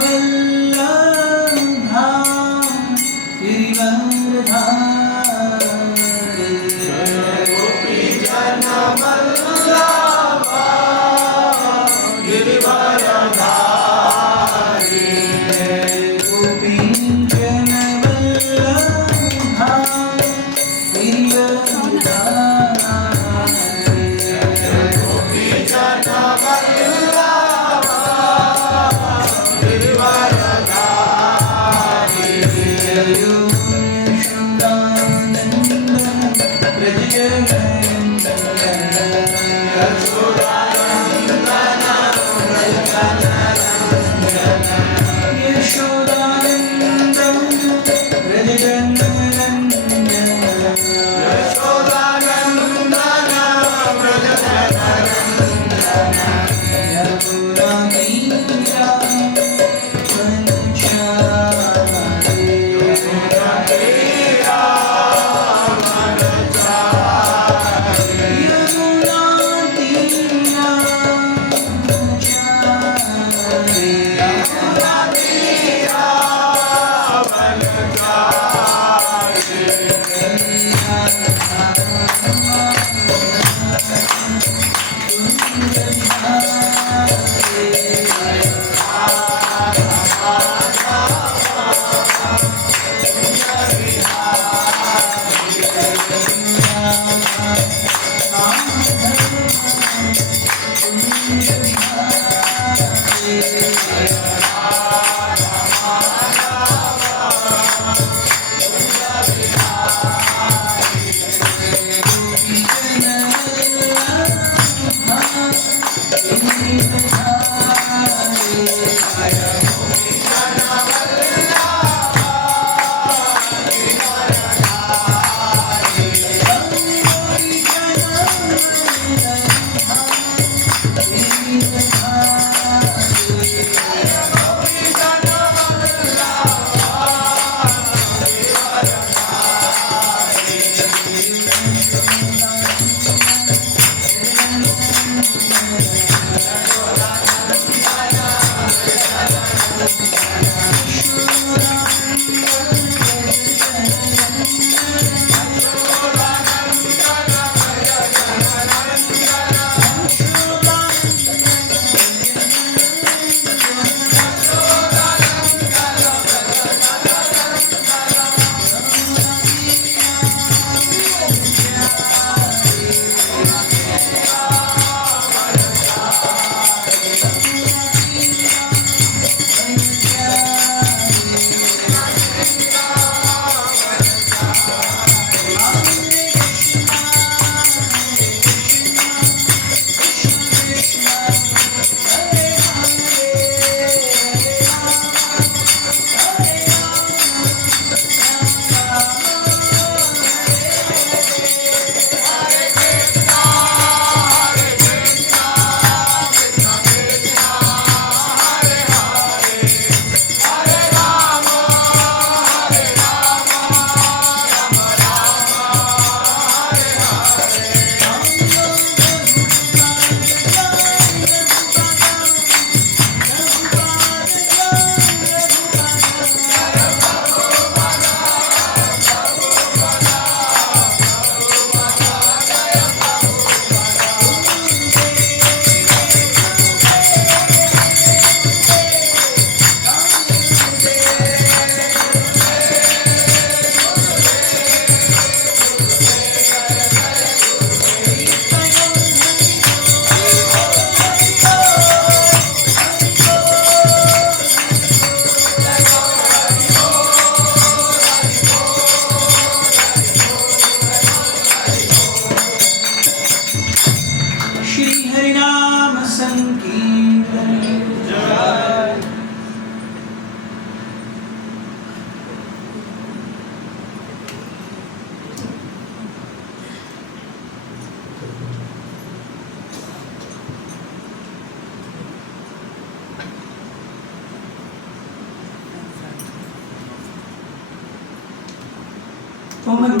वल्लभा गिरिवरधारी गोपी जन वल्लभा गिरिवरधारी गोपी जन वल्लभा गिरिवरधारी गोपी जन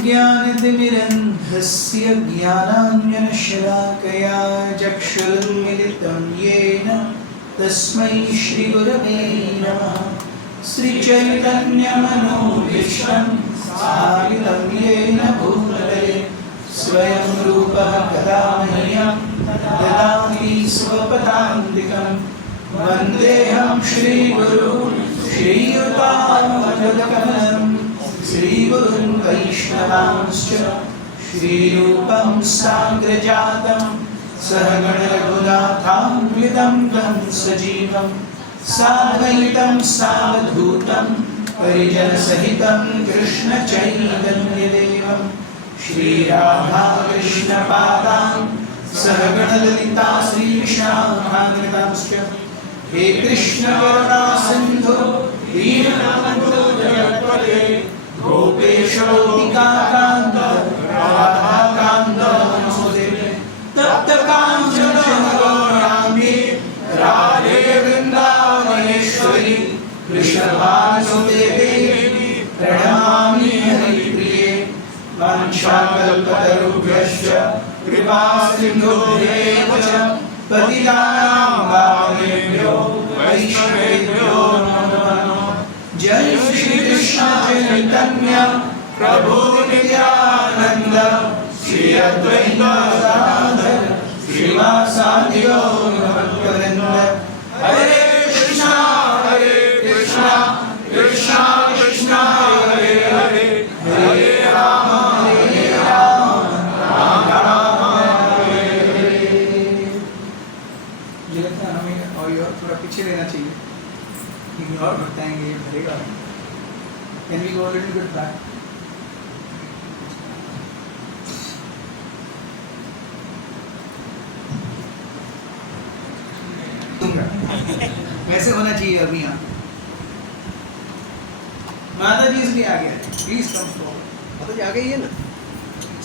ज्ञानतिमिरन्धस्य ज्ञानाञ्जनशलाकया चक्षुरुन्मिलितं येन तस्मै श्री गुरवे नमः। श्री चैतन्य मनोभीष्टं स्थापितं येन भूतले स्वयं रूपः कदा मह्यं ददाति स्वपदान्तिकं। वन्देऽहं श्रीगुरु श्रीयुतापदकमलं श्रीगुरुं वैष्णवांश्च श्रीरूपं साग्रजातं सहगण रघुनाथान्वितं तं सजीवं साद्वैतं सावधूतं परिजनसहितं कृष्णचैतन्यदेवं श्रीराधाकृष्णपादान् सहगण ललिता श्रीविशाखान्वितांश्च हे कृष्ण करुणा सिन्धु दीनबन्धो जगत्पते गोपेश गोपिकाकान्त राधाकान्त नमोऽस्तुते। तप्त काञ्चन गौराङ्गी राधे वृन्दावनेश्वरी वृषभानुसुते देवी प्रणमामि हरिप्रिये। वाञ्छाकल्पतरुभ्यश्च कृपासिन्धुभ्येव च पतितानां पावनेभ्यो वैष्णवेभ्यो नमो नमः। जय श्री कृष्ण चैतन्य प्रभु नित्यानंद श्री अद्वैत गदाधर श्रीवासादि गौरभक्तवृंद। हरे कृष्णा कृष्णा कृष्णा हरे हरे हरे राम राम राम हरे हरे। मुझे लगता है हमें और थोड़ा पीछे लेना चाहिए, क्योंकि और बताएंगे ये भरेगा। Can we go a little bit back? वैसे होना चाहिए अभी यहाँ। माता जी इसलिए आगे है, प्लीज कम फॉरवर्ड। माता जी आ गई है ना,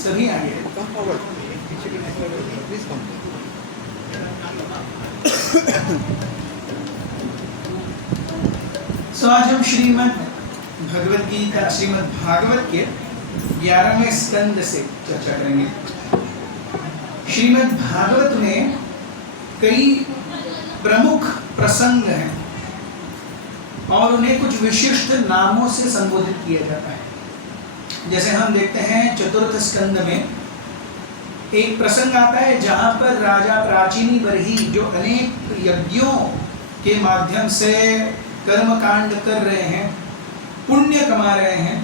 सभी आगे है। Come forward, please come. सो आज हम श्रीमद् भगवत गीता श्रीमद् भागवत के 11वें स्कंद से चर्चा करेंगे। श्रीमद् भागवत में कई प्रमुख प्रसंग हैं और उन्हें कुछ विशिष्ट नामों से संबोधित किया जाता है। जैसे हम देखते हैं चतुर्थ स्कंद में एक प्रसंग आता है जहां पर राजा प्राचीनी बरही जो अनेक यज्ञों के माध्यम से कर्म कांड कर रहे हैं, पुण्य कमा रहे हैं,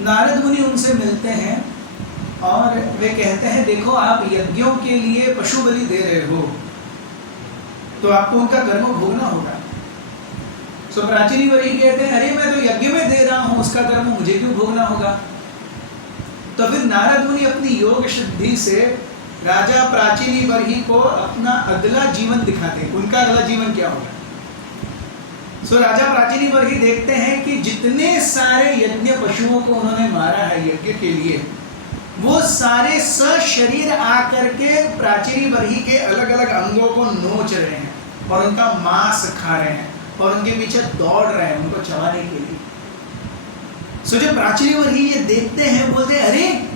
नारद मुनि उनसे मिलते हैं और वे कहते हैं देखो आप यज्ञों के लिए पशु बलि दे रहे हो तो आपको उनका कर्म भोगना होगा। सो प्राचीनी बरही कहते हैं अरे मैं तो यज्ञ में दे रहा हूं, उसका कर्म मुझे क्यों भोगना होगा। तो फिर नारद मुनि अपनी योग सिद्धि से राजा प्राचीनी बरही को अपना अगला जीवन दिखाते हैं। उनका अगला जीवन क्या होगा। सो राजा प्राचीनी बरही देखते हैं कि जितने सारे यज्ञ पशुओं को उन्होंने मारा है यज्ञ के लिए, वो सारे सशरीर आकर के प्राचीनी बरही के अलग अलग अंगों को नोच रहे हैं और उनका मांस खा रहे हैं और उनके पीछे दौड़ रहे हैं उनको चबाने के लिए। सो जब प्राचीनी बरही ये देखते हैं बोलते हैं अरे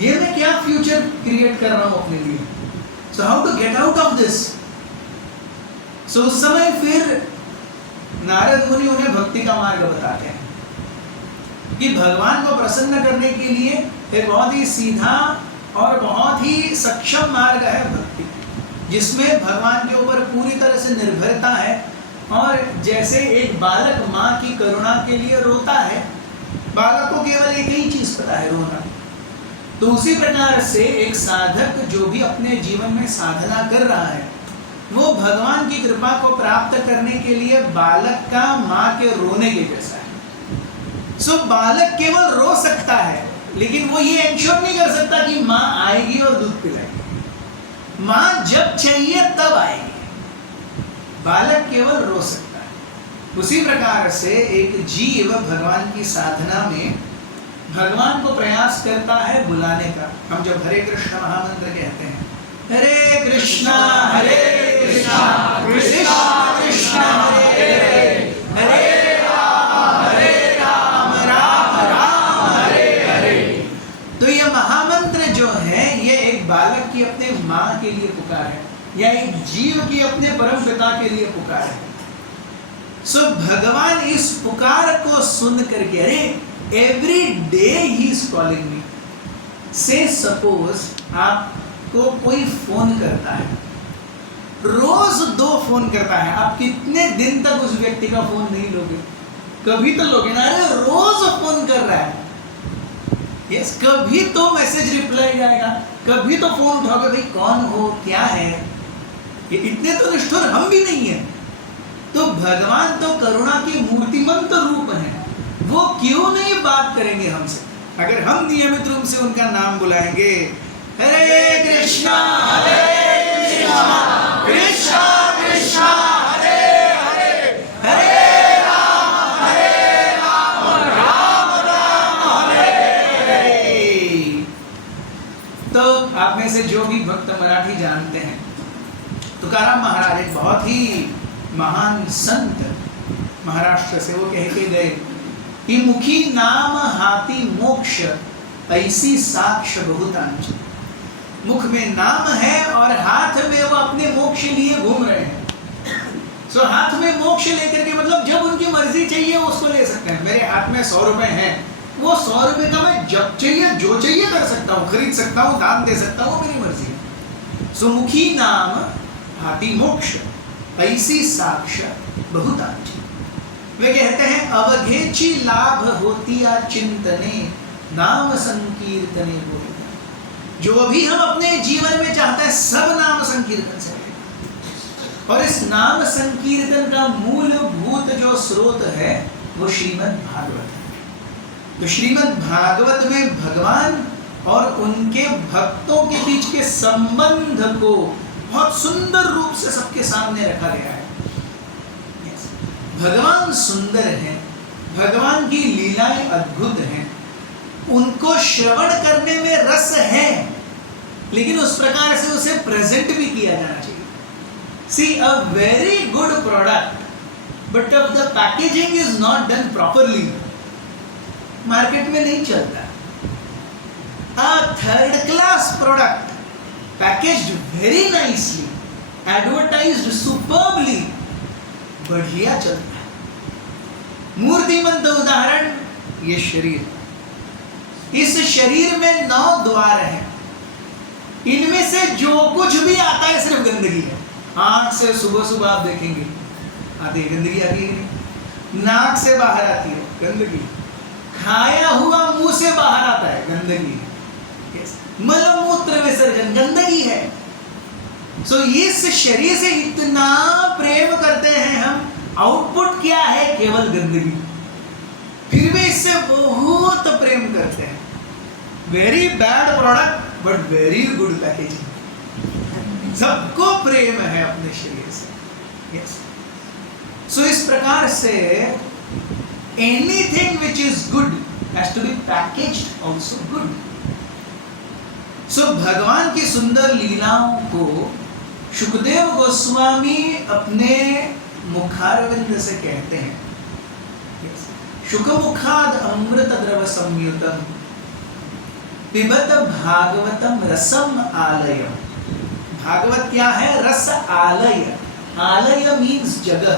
ये मैं क्या फ्यूचर क्रिएट कर रहा हूं अपने लिए। So how to get out of this. So उस समय फिर नारद मुनि उन्हें भक्ति का मार्ग बताते हैं कि भगवान को प्रसन्न करने के लिए एक बहुत ही सीधा और बहुत ही सक्षम मार्ग है भक्ति, जिसमें भगवान के ऊपर पूरी तरह से निर्भरता है। और जैसे एक बालक माँ की करुणा के लिए रोता है, बालक को केवल एक ही चीज पता है, रोना। तो उसी प्रकार से एक साधक जो भी अपने जीवन में साधना कर रहा है वो भगवान की कृपा को प्राप्त करने के लिए बालक का माँ के रोने के जैसा है। सो बालक केवल रो सकता है लेकिन वो ये इंश्योर नहीं कर सकता कि माँ आएगी और दूध पिलाएगी। माँ जब चाहिए तब आएगी, बालक केवल रो सकता है। उसी प्रकार से एक जीव भगवान की साधना में भगवान को प्रयास करता है बुलाने का। हम जब हरे कृष्ण महामंत्र कहते हैं हरे कृष्णा कृष्णा कृष्णा हरे हरे हरे राम राम राम हरे हरे। तो ये महामंत्र जो है ये एक बालक की अपने माँ के लिए पुकार है। या एक जीव की अपने परम पिता के लिए पुकार है। सो भगवान इस पुकार को सुन करके, अरे every day he is calling me. से सपोज आपको कोई फोन करता है, रोज 2 फोन करता है, आप कितने दिन तक उस व्यक्ति का फोन नहीं लोगे? कभी तो लोगे ना। अरे रोज फोन कर रहा है, यस, कभी तो मैसेज रिप्लाई आएगा, कभी तो फोन उठाओगे, भाई कौन हो, क्या है। ये इतने तो निष्ठुर हम भी नहीं है। तो भगवान तो करुणा की मूर्तिमंत रूप है, वो क्यों नहीं बात करेंगे हमसे? अगर हम नियमित रूप से उनका नाम बुलाएंगे, हरे कृष्णा कृष्णा कृष्णा हरे हरे, हरे राम राम राम हरे हरे। तो आप में से जो भी भक्त मराठी जानते हैं, तुकाराम महाराज एक बहुत ही महान संत महाराष्ट्र से, वो कह के गए कि मुखी नाम हाथी मोक्ष ऐसी साक्ष बहुतांच। मुख में नाम है और हाथ में वो अपने मोक्ष लिए घूम रहे हैं। सो हाथ में मोक्ष लेकर के, मतलब जब उनकी मर्जी चाहिए वो उसको ले सकते हैं। मेरे हाथ में 100 रुपए हैं, वो 100 रुपए का मैं जब चाहिए जो चाहिए कर सकता हूँ, खरीद सकता हूँ, दान दे सकता हूँ, मेरी मर्जी है। सो मुखी नाम हाथी मोक्ष ऐसी साक्ष बहुतांच। वे कहते हैं अवघेची लाभ होती या चिंतने नाम संकीर्तने बोल। जो भी हम अपने जीवन में चाहते हैं सब नाम संकीर्तन से है। और इस नाम संकीर्तन का मूलभूत जो स्रोत है वो श्रीमद् भागवत है। तो श्रीमद् भागवत में भगवान और उनके भक्तों के बीच के संबंध को बहुत सुंदर रूप से सबके सामने रखा गया है। भगवान सुंदर हैं, भगवान की लीलाएं अद्भुत हैं, उनको श्रवण करने में रस है, लेकिन उस प्रकार से उसे प्रेजेंट भी किया जाना चाहिए। See a very good product but if the packaging is not done properly, market में नहीं चलता। A third class product packaged very nicely, advertised superbly, बढ़िया चलता है। मूर्तिमंत उदाहरण ये शरीर। इस शरीर में 9 द्वार हैं, इनमें से जो कुछ भी आता है सिर्फ गंदगी है। आंख से सुबह सुबह आप देखेंगे आती है गंदगी, आती है नहीं। नाक से बाहर आती है गंदगी, खाया हुआ मुंह से बाहर आता है गंदगी, मलमूत्र विसर्जन गंदगी है। सो इस शरीर से इतना प्रेम करते हैं हम, आउटपुट क्या है? केवल गंदगी। फिर भी इससे बहुत प्रेम करते हैं। Very bad product but very good packaging. सबको प्रेम है अपने शरीर से। यस, सो इस प्रकार से anything which is good has to be packaged also good. So भगवान की सुंदर लीलाओं को शुकदेव गोस्वामी अपने मुखारविंद से कहते हैं। शुकमुखाद अमृत द्रव संयुतम पिबत भागवतम रसम आलयम। भागवत क्या है? रस आलय। आलय मीन्स जगह,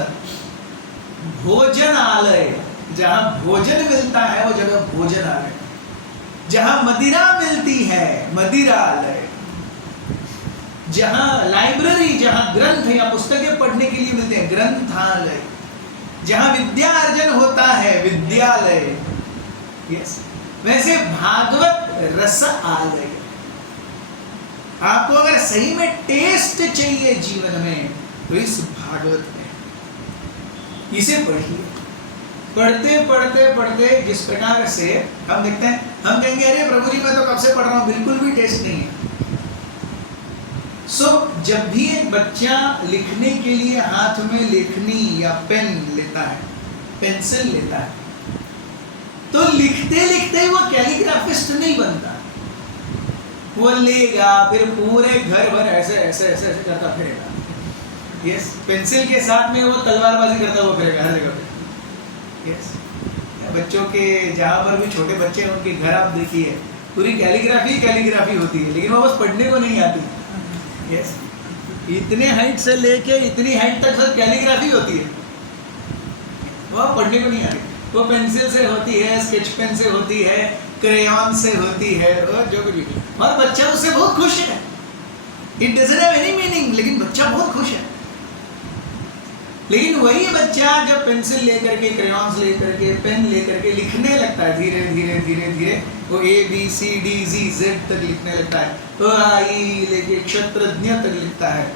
भोजन आलय। जहां भोजन मिलता है वो जगह भोजन आलय। जहां मदिरा मिलती है मदिरालय। जहां लाइब्रेरी, जहां ग्रंथ या पुस्तकें पढ़ने के लिए मिलते हैं ग्रंथालय। जहां विद्या अर्जन होता है विद्यालय। यस, वैसे भागवत रस आलय। आपको अगर सही में टेस्ट चाहिए जीवन में तो इस भागवत में इसे पढ़िए। पढ़ते पढ़ते पढ़ते जिस प्रकार से हम देखते हैं, हम कहेंगे अरे प्रभु जी मैं तो कब से पढ़ रहा हूं, बिल्कुल भी टेस्ट नहीं है। सो जब भी एक बच्चा लिखने के लिए हाथ में लेखनी या पेन लेता है, पेंसिल लेता है, तो लिखते लिखते वो कैलीग्राफिस्ट नहीं बनता। वो लेगा फिर पूरे घर भर ऐसे ऐसे ऐसे ऐसे करता फिरेगा। यस, पेंसिल के साथ में वो तलवारबाजी करता हुआ फिरेगा हर जगह पे। यस, बच्चों के जहाँ पर भी छोटे बच्चे हैं उनके घर आप देखिए पूरी कैलीग्राफी होती है, लेकिन वो बस पढ़ने को नहीं आती। यस, इतने हाइट से लेके इतनी हाइट तक सब कैलीग्राफी होती है, वो पढ़ने को नहीं आती। वो पेंसिल से होती है, स्केच पेन से होती है, क्रेयॉन से होती है, और जो कुछ भी, और बच्चा उससे बहुत खुश है। It doesn't have any meaning, लेकिन बच्चा बहुत खुश है। लेकिन वही बच्चा जब पेंसिल लेकर के, क्रेयॉन्स लेकर के, पेन लेकर के लिखने लगता है, धीरे धीरे धीरे धीरे वो ABCDZ तक लिखने लगता है, तो आई लेके क्षत्रज्ञ तक लिखता है,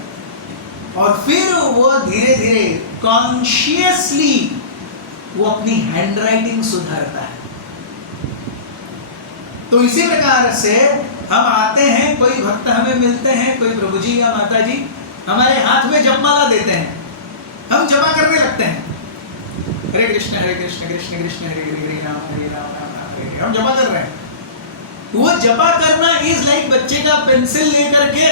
और फिर वो धीरे धीरे कॉन्शियसली वो अपनी हैंडराइटिंग सुधारता है। तो इसी प्रकार से हम आते हैं, कोई भक्त हमें मिलते हैं, कोई प्रभु जी या माता जी हमारे हाथ में जपमाला देते हैं, हम जपा करने लगते हैं, हरे कृष्ण कृष्ण कृष्ण हरे हरे, हरे राम राम राम हरे हरे, हम जपा कर रहे हैं। वो जपा करना इज लाइक बच्चे का पेंसिल लेकर के,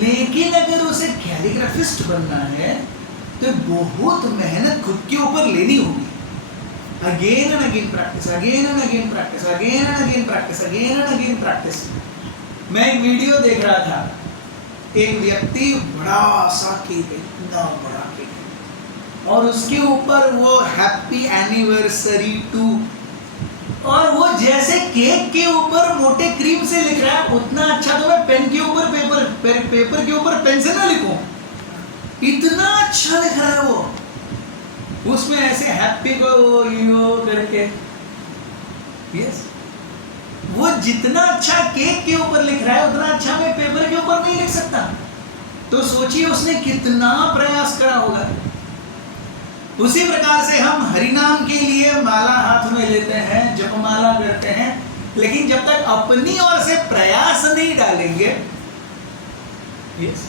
लेकिन अगर उसे कैलीग्राफिस्ट बनना है तो बहुत मेहनत खुद के ऊपर लेनी होगी। Again and again practice, again and again practice, again and again practice, again and again practice. मैं एक वीडियो देख रहा था, एक व्यक्ति बड़ा सा केक, इतना बड़ा केक, और उसके ऊपर वो हैप्पी एनिवर्सरी टू, और वो जैसे केक के ऊपर मोटे क्रीम से लिख रहा है, उतना अच्छा तो मैं पेन के ऊपर पेपर के ऊपर पेन से ना लिखूं, इतना अच्छा लिख रहा है वो, उसमें ऐसे हैप्पी को यो करके, यस, वो जितना अच्छा केक के ऊपर लिख रहा है उतना अच्छा मैं पेपर के ऊपर नहीं लिख सकता। तो सोचिए उसने कितना प्रयास करा होगा। उसी प्रकार से हम हरिनाम के लिए माला हाथ में लेते हैं, जपमाला करते हैं, लेकिन जब तक अपनी ओर से प्रयास नहीं डालेंगे, यस,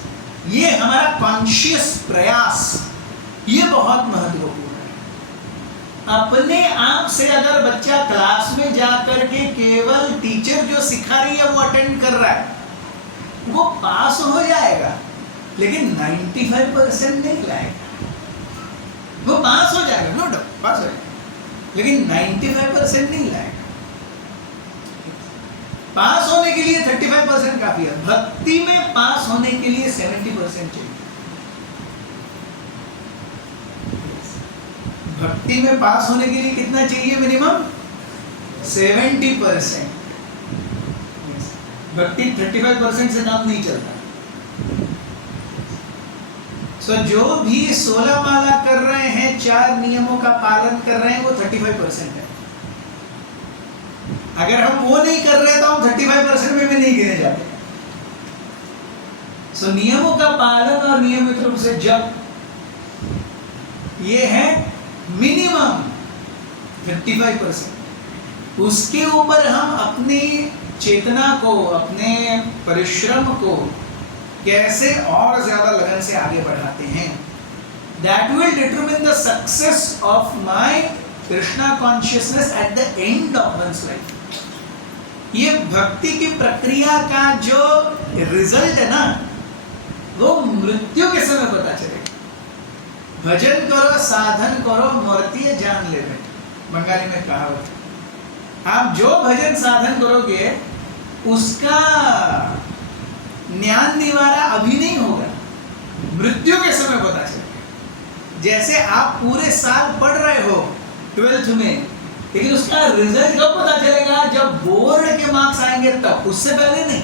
ये हमारा कॉन्शियस प्रयास, ये बहुत महत्वपूर्ण है। अपने आप से अगर बच्चा क्लास में जाकर के केवल टीचर जो सिखा रही है वो अटेंड कर रहा है, वो पास हो जाएगा, लेकिन 95% नहीं लाएगा। वो पास हो जाएगा, नो डाउट पास हो जाएगा, लेकिन 95% नहीं लाएगा। पास होने के लिए 35% काफी है। भक्ति में पास होने के लिए 70% चाहिए। भक्ति में पास होने के लिए कितना चाहिए? मिनिमम 70%। भक्ति 35% से काम नहीं चलता। जो भी 16 माला कर रहे हैं, 4 नियमों का पालन कर रहे हैं, वो 35% है। अगर हम वो नहीं कर रहे तो हम 35% में भी नहीं गिने जाते। नियमों का पालन और नियमित रूप से जप, ये है मिनिमम 35%। उसके ऊपर हम अपनी चेतना को, अपने परिश्रम को कैसे और ज्यादा लगन से आगे बढ़ाते हैं, that will determine the success of my Krishna consciousness at the end of one's life। ये भक्ति की प्रक्रिया का जो रिजल्ट है ना, वो मृत्यु के समय पता चलेगा। भजन करो, साधन करो, मूर्ति जान ले बैठे, बंगाली में कहावत है। आप जो भजन साधन करोगे उसका ज्ञान निवारा अभी नहीं होगा, मृत्यु के समय पता चलेगा। जैसे आप पूरे साल पढ़ रहे हो 12th में, लेकिन उसका रिजल्ट कब पता चलेगा? जब बोर्ड के मार्क्स आएंगे तब, उससे पहले नहीं।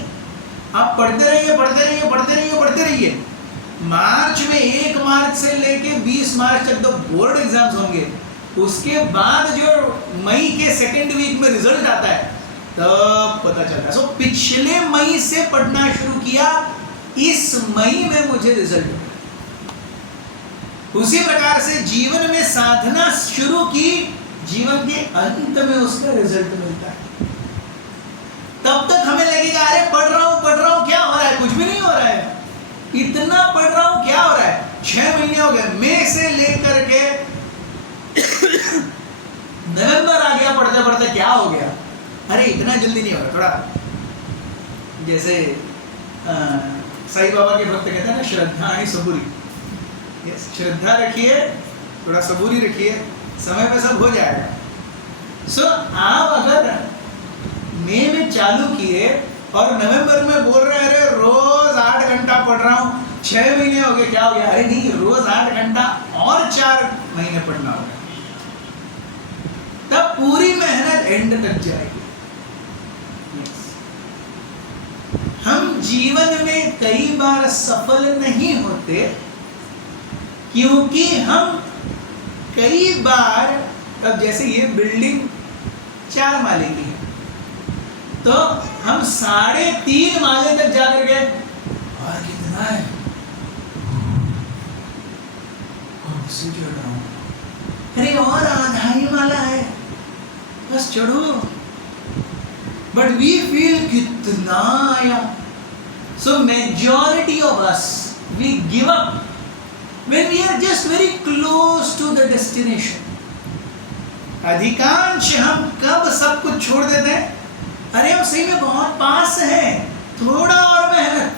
आप पढ़ते रहिए, पढ़ते रहिए, पढ़ते रहिए, पढ़ते रहिए। मार्च में 1 मार्च से लेके 20 मार्च तक तो बोर्ड एग्जाम्स होंगे। उसके बाद जो मई के सेकेंड वीक में रिजल्ट आता है तब पता चलता है। पिछले मई से पढ़ना शुरू किया, इस मई में मुझे रिजल्ट मिला। उसी प्रकार से जीवन में साधना शुरू की, जीवन के अंत में उसका रिजल्ट मिलता है। तब तक हमें लगेगा अरे पढ़ रहा हूं, क्या हो रहा है? कुछ भी नहीं हो रहा है। इतना पढ़ रहा हूं, क्या हो रहा है? 6 महीने हो गए, मई से लेकर के नवंबर आ गया, पढ़ते पढ़ते क्या हो गया? अरे इतना जल्दी नहीं हो रहा। थोड़ा जैसे साईं बाबा के भक्त कहते हैं ना, श्रद्धा है सबूरी। यस, श्रद्धा रखिए, थोड़ा सबूरी रखिए, समय पे सब हो जाएगा। आप अगर मई में चालू किए और नवंबर में बोल रहे हैं अरे रोज 8 घंटा पढ़ 6 महीने हो गए, क्या हो गया? अरे नहीं, रोज 8 घंटा और 4 महीने पढ़ना होगा, तब पूरी मेहनत एंड तक जाएगी। हम जीवन में कई बार सफल नहीं होते क्योंकि हम कई बार, अब जैसे ये बिल्डिंग 4 माले की है, तो हम 3.5 माले तक जाकर गए, और कितना है, से चढ़ रहा हूं, अरे और आधा ही माला है, बस चढ़ो। बट वी फील कितना आया। So majority of us we give up when we are just very close to the destination. अधिकांश हम कब सब कुछ छोड़ देते हैं? अरे हम सही में बहुत पास हैं, थोड़ा और मेहनत,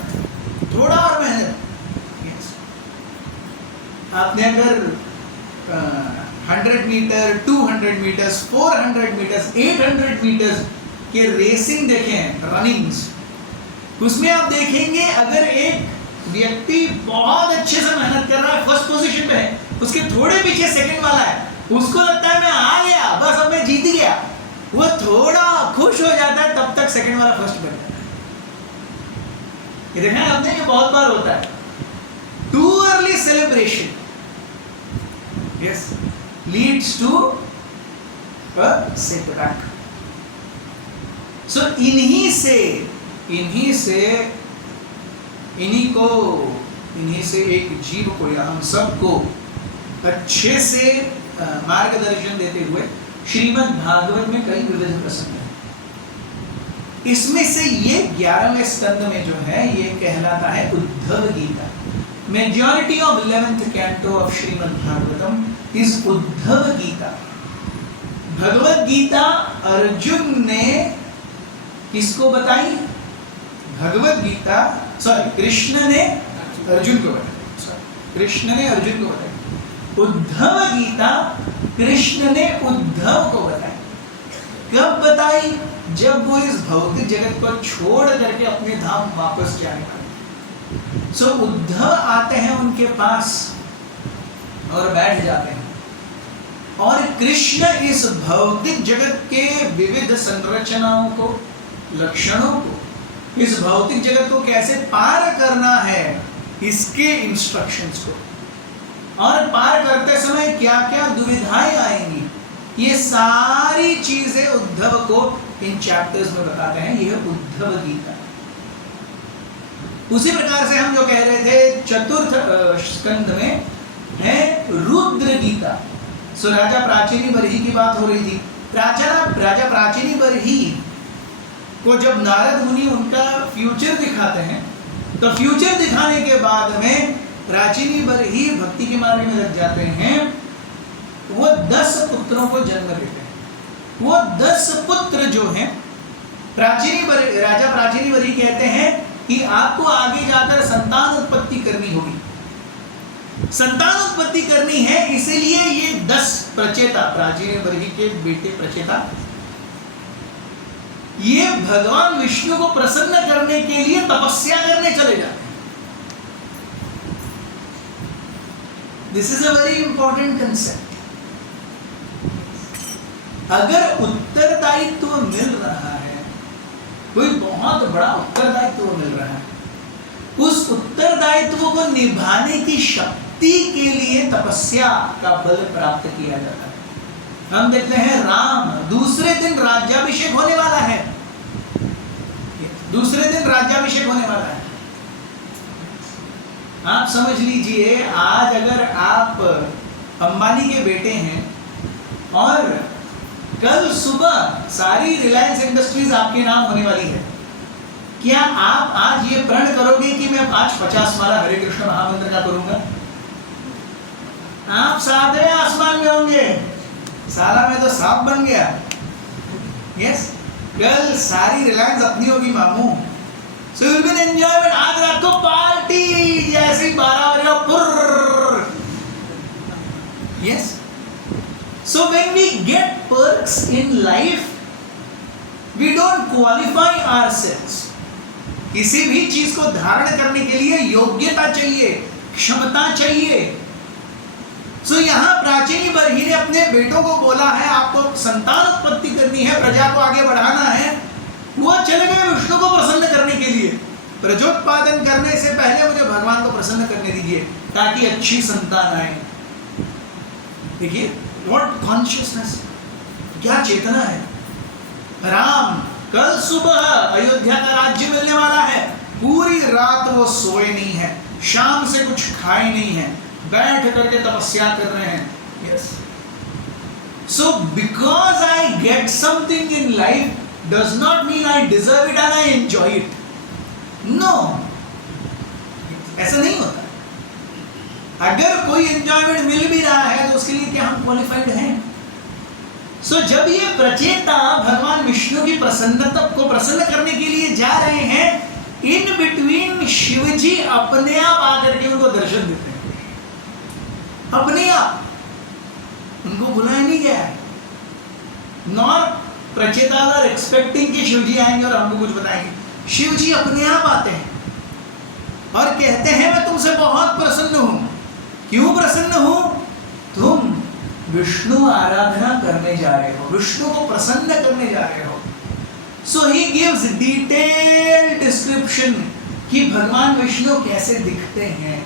थोड़ा और मेहनत। yes. आपने अगर 100 मीटर, 200 मीटर्स, 400 मीटर्स, 800 मीटर्स के रेसिंग देखें, रनिंग्स, उसमें आप देखेंगे अगर एक व्यक्ति बहुत अच्छे से मेहनत कर रहा है, फर्स्ट पोजीशन पे है, उसके थोड़े पीछे सेकंड वाला है, उसको लगता है मैं आ गया, बस अब मैं जीत गया, वो थोड़ा खुश हो जाता है, तब तक सेकंड वाला फर्स्ट बन जाता है। ये देखा है आपने, ये बहुत बार होता है। Too early celebration yes leads to a setback. So इन्हीं से एक जीव को या हम सबको अच्छे से मार्गदर्शन देते हुए श्रीमद् भागवत में कई विविध प्रसंग हैं। इसमें से ये 11वें स्कंद में जो है ये कहलाता है Uddhav Gita. Majority of 11th canto of Shrimad Bhagavatam is Uddhav Gita. Bhagavad Gita Arjun ने किसको बताई? भगवत गीता कृष्ण ने अर्जुन को बताई। उद्धव गीता कृष्ण ने उद्धव को बताई। कब बताई? जब वो इस भौतिक जगत को छोड़ करके अपने धाम वापस जाने वाले। सो उद्धव आते हैं उनके पास और बैठ जाते हैं, और कृष्ण इस भौतिक जगत के विविध संरचनाओं को, लक्षणों को, इस भौतिक जगत को कैसे पार करना है, इसके इंस्ट्रक्शंस को, और पार करते समय क्या क्या दुविधाएं आएंगी, ये सारी चीजें उद्धव को इन चैप्टर्स में बताते हैं। यह उद्धव गीता। उसी प्रकार से हम जो कह रहे थे चतुर्थ स्कंद में है रुद्र गीता। सो राजा प्राचीनी बरही की बात हो रही थी। राजा प्राचीनी बरही को जब नारद मुनि उनका फ्यूचर दिखाते हैं, तो फ्यूचर दिखाने के बाद में प्राचीनी बरही भक्ति के मार्ग में लग जाते हैं। वो 10 पुत्रों को जन्म देते हैं। वो 10 पुत्र जो हैं, राजा प्राचीनी बरही कहते हैं कि आपको आगे जाकर संतान उत्पत्ति करनी होगी। संतान उत्पत्ति करनी है, इसीलिए ये 10 प्रचेता, प्राचीनी बरही के बेटे प्रचेता, ये भगवान विष्णु को प्रसन्न करने के लिए तपस्या करने चले जाते हैं। This is a very important concept. अगर उत्तरदायित्व मिल रहा है, कोई बहुत बड़ा उत्तरदायित्व मिल रहा है, उस उत्तरदायित्व को निभाने की शक्ति के लिए तपस्या का बल प्राप्त किया जाता है। हम देखते हैं राम दूसरे दिन राज्याभिषेक होने वाला है। आप समझ लीजिए, आज अगर आप अंबानी के बेटे हैं और कल सुबह सारी रिलायंस इंडस्ट्रीज आपके नाम होने वाली है, क्या आप आज ये प्रण करोगे कि मैं आज 50 माला हरे कृष्ण महामंत्र का करूंगा? आप 7वें आसमान में होंगे, साला मैं तो सांप बन गया। यस, कल सारी रिलायंस अपनी होगी मामू। So will be an enjoyment. आज रात को पार्टी, जैसे ही 12 बजे पुर्र। Yes, so when we get perks in life, we don't qualify ourselves. किसी भी चीज को धारण करने के लिए योग्यता चाहिए, क्षमता चाहिए। सो यहाँ प्राचीनी बरही ने अपने बेटों को बोला है आपको संतान उत्पत्ति करनी है, प्रजा को आगे बढ़ाना है। वो चले गए विष्णु को प्रसन्न करने के लिए। प्रजोत्पादन करने से पहले मुझे भगवान को प्रसन्न करने दीजिए ताकि अच्छी संतान आए। देखिए व्हाट कॉन्शियसनेस, क्या चेतना है। राम कल सुबह अयोध्या का राज्य मिलने वाला है, पूरी रात वो सोए नहीं है, शाम से कुछ खाए नहीं है, बैठ करके तपस्या कर रहे हैं। Yes, so because I get something in life does not mean I deserve it and I enjoy it. No, ऐसा नहीं होता। अगर कोई एंजॉयमेंट मिल भी रहा है तो उसके लिए क्या हम क्वालिफाइड हैं? सो जब ये प्रचेता भगवान विष्णु की प्रसन्नता को प्रसन्न करने के लिए जा रहे हैं, इन बिटवीन शिवजी अपने आप आकर के उनको दर्शन देते हैं। अपने आप, उनको बुलाया नहीं गया है। नॉर प्रचेता आर एक्सपेक्टिंग कि शिवजी आएंगे और हमको कुछ बताएंगे। शिवजी अपने आप आते हैं और कहते हैं मैं तुमसे बहुत प्रसन्न हूं। क्यों प्रसन्न हूं? तुम विष्णु आराधना करने जा रहे हो, विष्णु को प्रसन्न करने जा रहे हो। सो ही गिव्स डिटेल्ड डिस्क्रिप्शन कि भगवान विष्णु कैसे दिखते हैं,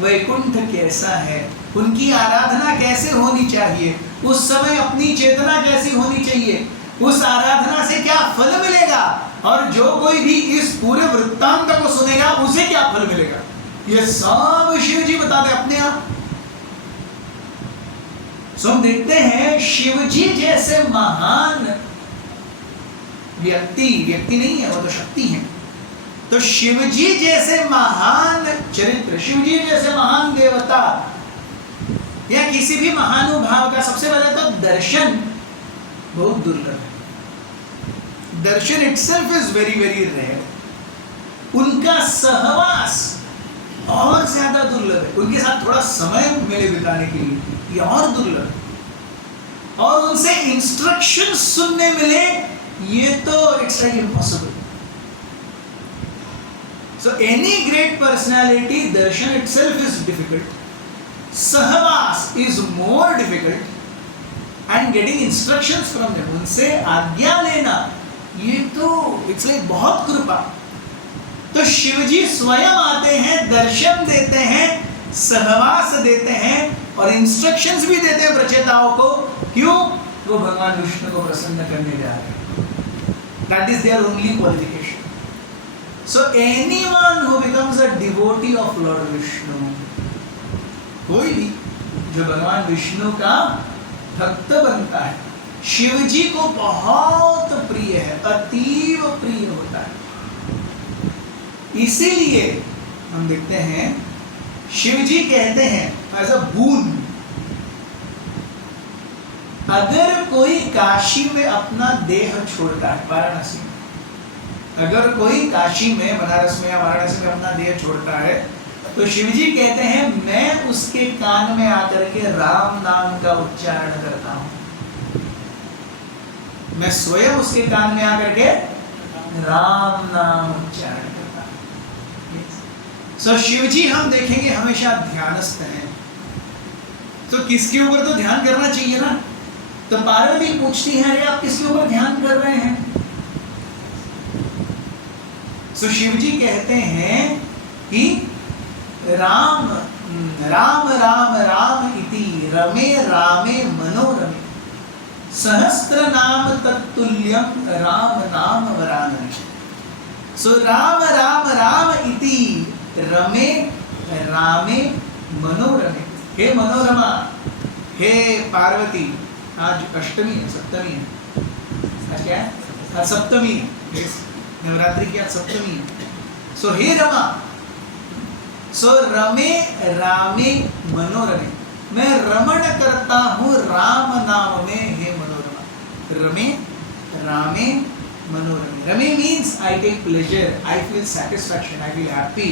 वैकुंठ कैसा है, उनकी आराधना कैसे होनी चाहिए, उस समय अपनी चेतना कैसी होनी चाहिए, उस आराधना से क्या फल मिलेगा, और जो कोई भी इस पूरे वृत्तांत को सुनेगा उसे क्या फल मिलेगा, ये सब शिव जी बताते अपने आप। सो हम देखते हैं शिवजी जैसे महान व्यक्ति नहीं है, वो तो शक्ति है। तो शिवजी जैसे महान चरित्र, शिवजी जैसे महान देवता या किसी भी महानुभाव का सबसे पहले तो दर्शन बहुत दुर्लभ है। Darshan itself is very very rare. उनका सहवास और ज्यादा दुर्लभ है। उनके साथ थोड़ा समय मिले बिताने के लिए ये और दुर्लभ है। और उनसे इंस्ट्रक्शन सुनने मिले ये तो it's like impossible. So any great personality, darshan itself is difficult, sahavas is more difficult, and getting instructions from them, उनसे आज्ञा लेना ये तो इट्स लाइक बहुत कृपा। तो शिवजी स्वयं आते हैं, दर्शन देते हैं, सहवास देते हैं और इंस्ट्रक्शंस भी देते हैं प्रचेताओं को। क्यों? वो भगवान विष्णु को प्रसन्न करने जा रहे हैं। That is their only qualification. So anyone who becomes a devotee of lord Vishnu, कोई भी जो भगवान विष्णु का भक्त बनता है, शिवजी को बहुत प्रिय है, अतीव प्रिय होता है। इसीलिए हम देखते हैं शिवजी कहते हैं एज अ बून, अगर कोई काशी में अपना देह छोड़ता है, वाराणसी में अगर कोई काशी में, बनारस में या वाराणसी में अपना देह छोड़ता है, तो शिवजी कहते हैं मैं उसके कान में आकर के राम नाम का उच्चारण करता हूं। मैं स्वयं उसके कान में आकर के राम नाम उच्चारण करता हूं। सो शिवजी हम देखेंगे हमेशा ध्यानस्थ हैं। तो किसके ऊपर तो ध्यान करना चाहिए ना। तो पार्वती पूछती है अरे आप किसके ऊपर ध्यान कर रहे हैं? सो शिवजी कहते हैं कि राम राम राम राम इति रमे रामे मनोरमे, सहस्त्र नाम तत्तुल्यम राम नाम वरानने। सो राम राम राम इति रमे रामे मनोरमे। हे मनोरमा, हे पार्वती, आज अष्टमी है, सप्तमी है, आज क्या है? आज सप्तमी है, नवरात्रि की आज सप्तमी है। सो हे रमा, सो रमे रामे मनोरमे, मैं रमण करता हूँ राम नाम में, हे मनोरमा। रमे रामे मनोरमे, रमे means I take pleasure, I feel satisfaction, I feel happy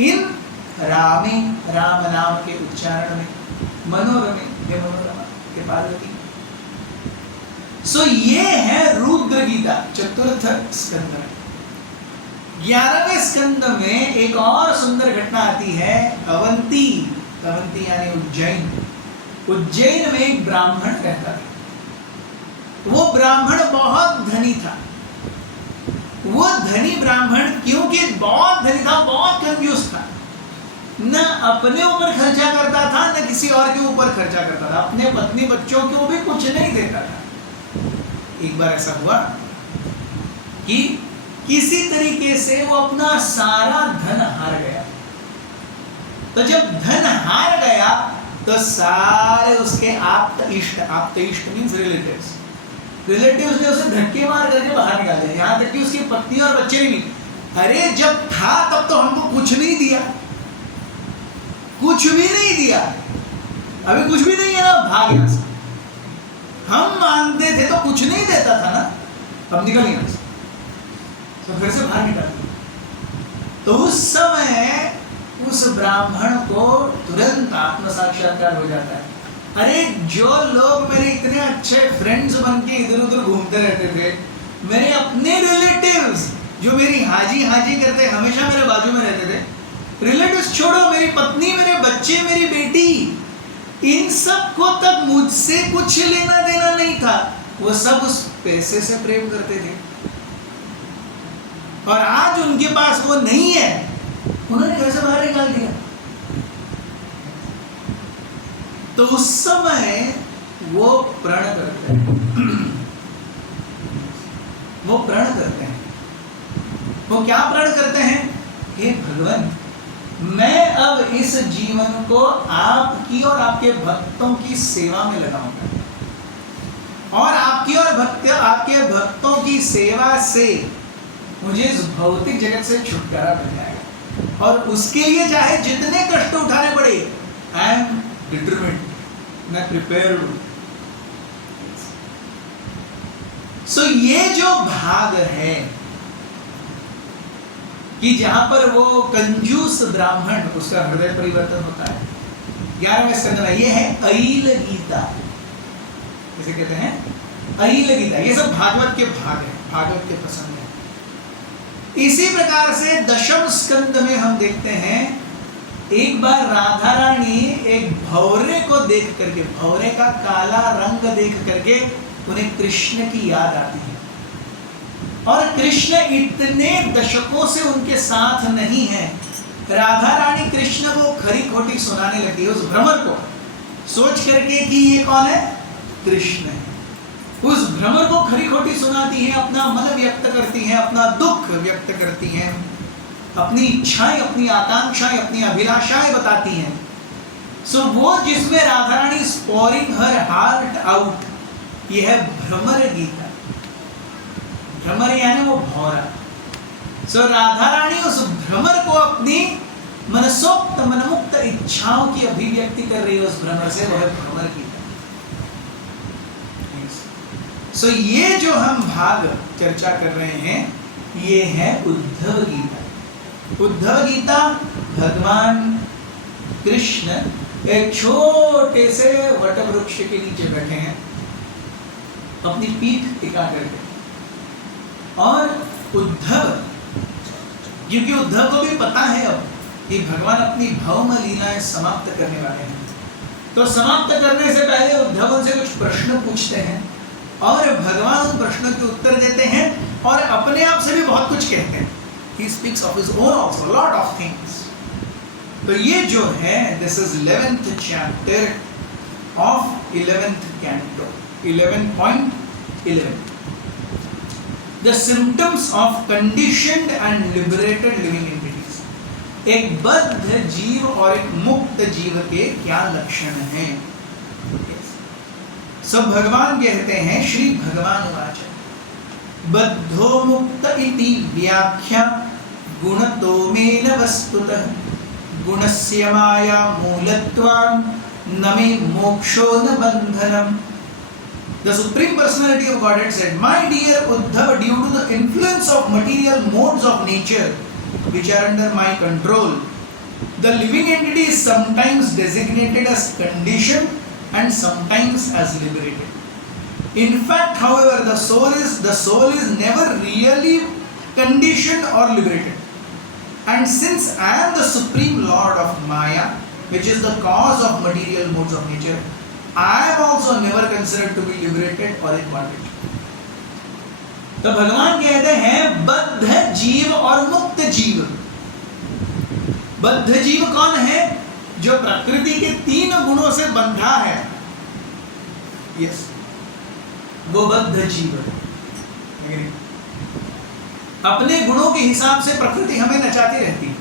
in रामे, राम नाम के उच्चारण में, मनोरमे, हे मनोरमा के पार्वती। सो ये है रुद्र गीता चतुर्थ स्कंद में। 11वें स्कंद में एक और सुंदर घटना आती है। अवंती, अवंती यानी उज्जैन, उज्जैन में एक ब्राह्मण रहता था। वो ब्राह्मण बहुत धनी था। वो धनी ब्राह्मण क्योंकि बहुत धनी था, बहुत कंफ्यूज था, न अपने ऊपर खर्चा करता था न किसी और के ऊपर खर्चा करता था, अपने पत्नी बच्चों को भी कुछ नहीं देता था। एक बार ऐसा हुआ कि किसी तरीके से वो अपना सारा धन हार गया। तो जब धन हार गया तो सारे उसके आप्त इष्ट मींस रिलेटिव्स ने उसे धक्के मार करके बाहर निकाले, यहाँ तक कि उसकी पत्नी और बच्चे भी। अरे जब था तब तो हमको कुछ नहीं दिया, कुछ भी नहीं दिया, अभी कुछ भी नहीं है ना, भाग यहाँ से। हम मानते थे तो कुछ नहीं देता था ना, अब निकल यहाँ से। तो घर से बाहर निकल। तो उस समय उस ब्राह्मण को तुरंत आत्म साक्षात्कार हो जाता है। अरे जो लोग मेरे इतने अच्छे फ्रेंड्स बन के इधर उधर घूमते रहते थे, मेरे अपने रिलेटिव्स जो मेरी हाजी हाजी करते हमेशा मेरे बाजू में रहते थे, रिलेटिव्स छोड़ो, मेरी पत्नी, मेरे बच्चे, मेरी बेटी, इन सब को तक मुझसे कुछ लेना देना नहीं था। वो सब उस पैसे से प्रेम करते थे और आज उनके पास वो नहीं है, उन्होंने घर से बाहर निकाल दिया। तो उस समय वो प्रण करते हैं, वो प्रण करते हैं। वो क्या प्रण करते हैं? हे भगवान, मैं अब इस जीवन को आपकी और आपके भक्तों की सेवा में लगाऊंगा और आपके भक्तों की सेवा से मुझे इस भौतिक जगत से छुटकारा मिल जाएगा और उसके लिए चाहे जितने कष्ट उठाने पड़े, आई एम डिटरमिन्ड, मैं प्रिपेयर्ड हूं। सो ये जो भाग है कि जहां पर वो कंजूस ब्राह्मण, उसका हृदय परिवर्तन होता है, 11वें स्कंद में, ये है अईल गीता। इसे कहते हैं अईल गीता। ये सब भागवत के भाग है, भागवत के प्रसंग है। इसी प्रकार से 10वें स्कंद में हम देखते हैं, एक बार राधा रानी एक भौरे को देख करके, भौरे का काला रंग देख करके उन्हें कृष्ण की याद आती है और कृष्ण इतने दशकों से उनके साथ नहीं है। राधा रानी कृष्ण को खरी खोटी सुनाने लगी उस भ्रमर को, सोच करके कि ये कौन है? कृष्ण है। उस भ्रमर को खरी खोटी सुनाती है, अपना मन व्यक्त करती है, अपना दुख व्यक्त करती है, अपनी इच्छाएं, अपनी आकांक्षाएं, अपनी अभिलाषाएं बताती हैं। सो वो जिसमें Radha Rani is pouring her heart out, यह है भ्रमर गीता। भ्रमर यानी वो भौरा। सो राधा रानी उस भ्रमर को अपनी मनसोक्त मनमुक्त इच्छाओं की अभिव्यक्ति कर रही है उस भ्रमर से, वह भ्रमर गीता। सो ये जो हम भाग चर्चा कर रहे हैं, ये है उद्धव गीता। उद्धव गीता भगवान कृष्ण एक छोटे से वटवृक्ष के नीचे बैठे हैं, अपनी पीठ टिका करके, और उद्धव, क्योंकि उद्धव को भी पता है अब कि भगवान अपनी भौम लीलाएं समाप्त करने वाले हैं, तो समाप्त करने से पहले उद्धव उनसे कुछ प्रश्न पूछते हैं और भगवान उन प्रश्नों के उत्तर देते हैं और अपने आप से भी बहुत कुछ कहते हैं। He speaks of his own also, a lot of things. तो ये जो है, this is 11th chapter of 11th canto, 11.11. The symptoms of conditioned and liberated living entities. एक बद्ध जीव और एक मुक्त जीव के क्या लक्षण हैं? सब भगवान कहते हैं, श्री भगवान वाच, बद्धो मुक्त इति व्याख्या गुणतो मेन वस्तुतः गुणस्य माया मूलत्वान् न मे मोक्षो न बंधनम। The Supreme Personality of Godhead said, "My dear Uddhava, due to the influence of material modes of nature which are under my control, the living entity is sometimes designated as conditioned and sometimes as liberated. In fact, however, the soul is never really conditioned or liberated. And since I am the supreme lord of Maya, which is the cause of material modes of nature, I am also never considered to be liberated or in bondage. तो भगवान कहते हैं बद्ध जीव और मुक्त जीव। बद्ध जीव कौन है? जो प्रकृति के 3 गुणों से बंधा है, यस, वो बद्ध जीव है। अपने गुणों के हिसाब से प्रकृति हमें नचाती रहती है।